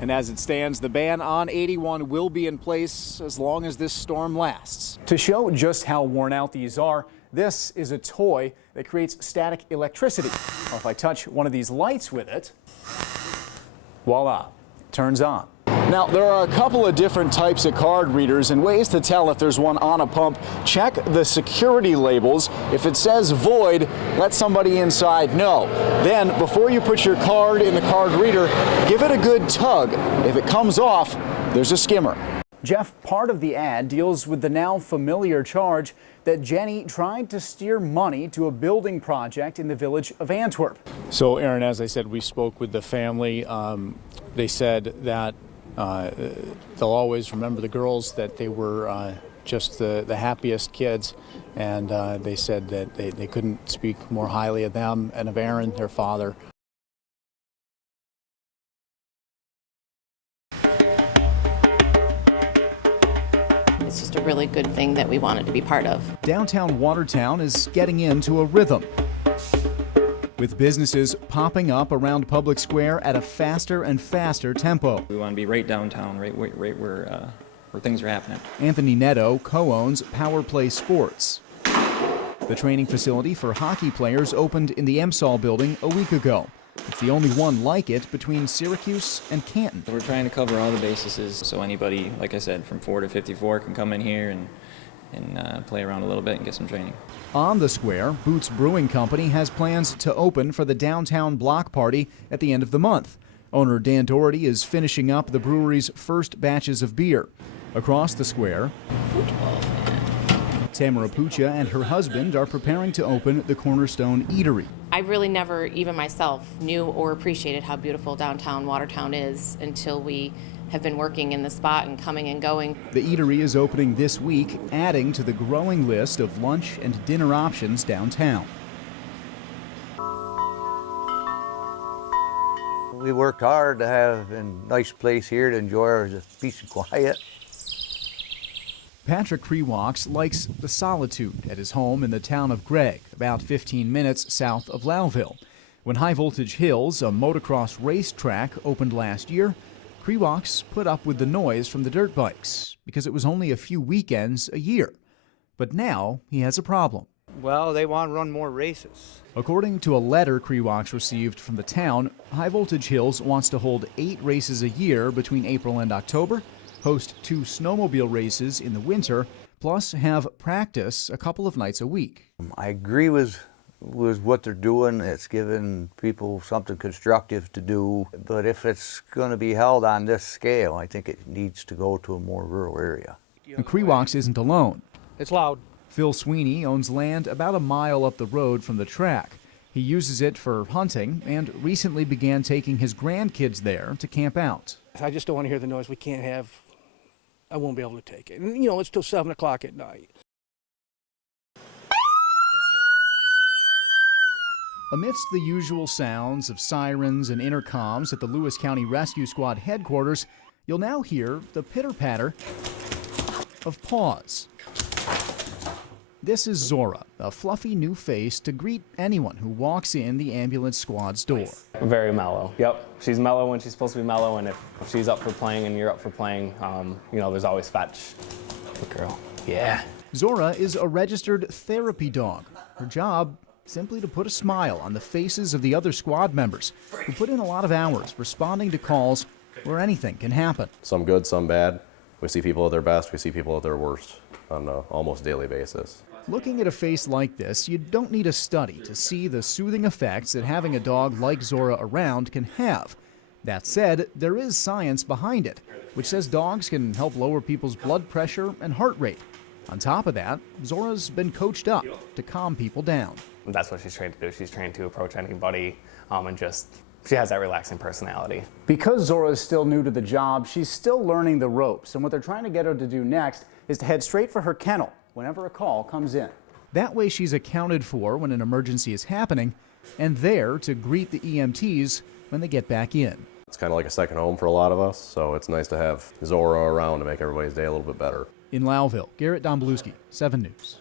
And as it stands, the ban on 81 will be in place as long as this storm lasts. To show just how worn out these are, this is a toy that creates static electricity. Well, if I touch one of these lights with it, voila, it turns on. Now, there are a couple of different types of card readers, and ways to tell if there's one on a pump. Check the security labels. If it says void, let somebody inside know. Then, before you put your card in the card reader, give it a good tug. If it comes off, there's a skimmer. Jeff, part of the ad deals with the now familiar charge that Jenny tried to steer money to a building project in the village of Antwerp. So, Aaron, as I said, we spoke with the family. They said that they'll always remember the girls, that they were just the happiest kids, and they said that they couldn't speak more highly of them and of Aaron, their father. It's just a really good thing that we wanted to be part of. Downtown Watertown is getting into a rhythm, with businesses popping up around Public Square at a faster and faster tempo. We want to be right downtown, right where things are happening. Anthony Netto co-owns Power Play Sports. The training facility for hockey players opened in the EMSOL building a week ago. It's the only one like it between Syracuse and Canton. We're trying to cover all the bases, so anybody, like I said, from 4 to 54 can come in here and play around a little bit and get some training. On the square, Boots Brewing Company has plans to open for the downtown block party at the end of the month. Owner Dan Doherty is finishing up the brewery's first batches of beer. Across the square, Tamara Pucha and her husband are preparing to open the Cornerstone Eatery. I really never, even myself, knew or appreciated how beautiful downtown Watertown is until we have been working in the spot and coming and going. The eatery is opening this week, adding to the growing list of lunch and dinner options downtown. We worked hard to have a nice place here to enjoy our peace and quiet. Patrick Krewoks likes the solitude at his home in the town of Gregg, about 15 minutes south of Louville. When High Voltage Hills, a motocross racetrack, opened last year, Krewoks put up with the noise from the dirt bikes because it was only a few weekends a year. But now he has a problem. Well, they want to run more races. According to a letter Krewoks received from the town, High Voltage Hills wants to hold 8 races a year between April and October, host 2 snowmobile races in the winter, plus have practice a couple of nights a week. I agree with what they're doing. It's giving people something constructive to do. But if it's going to be held on this scale, I think it needs to go to a more rural area. And Krewoks isn't alone. It's loud. Phil Sweeney owns land about a mile up the road from the track. He uses it for hunting and recently began taking his grandkids there to camp out. I just don't want to hear the noise. I won't be able to take it. And, you know, it's till 7 o'clock at night. Amidst the usual sounds of sirens and intercoms at the Lewis County Rescue Squad headquarters, you'll now hear the pitter-patter of paws. This is Zora, a fluffy new face to greet anyone who walks in the ambulance squad's door. Very mellow. Yep, she's mellow when she's supposed to be mellow, and if she's up for playing and you're up for playing, you know, there's always fetch. Good girl. Yeah. Zora is a registered therapy dog. Her job, simply to put a smile on the faces of the other squad members who put in a lot of hours responding to calls where anything can happen. Some good, some bad. We see people at their best, we see people at their worst on an almost daily basis. Looking at a face like this, you don't need a study to see the soothing effects that having a dog like Zora around can have. That said, there is science behind it, which says dogs can help lower people's blood pressure and heart rate. On top of that, Zora's been coached up to calm people down. That's what she's trained to do. She's trained to approach anybody and she has that relaxing personality. Because Zora is still new to the job, she's still learning the ropes, and what they're trying to get her to do next is to head straight for her kennel whenever a call comes in. That way she's accounted for when an emergency is happening and there to greet the EMTs when they get back in. It's kind of like a second home for a lot of us, so it's nice to have Zora around to make everybody's day a little bit better. In Louville, Garrett Domblewski, 7 News.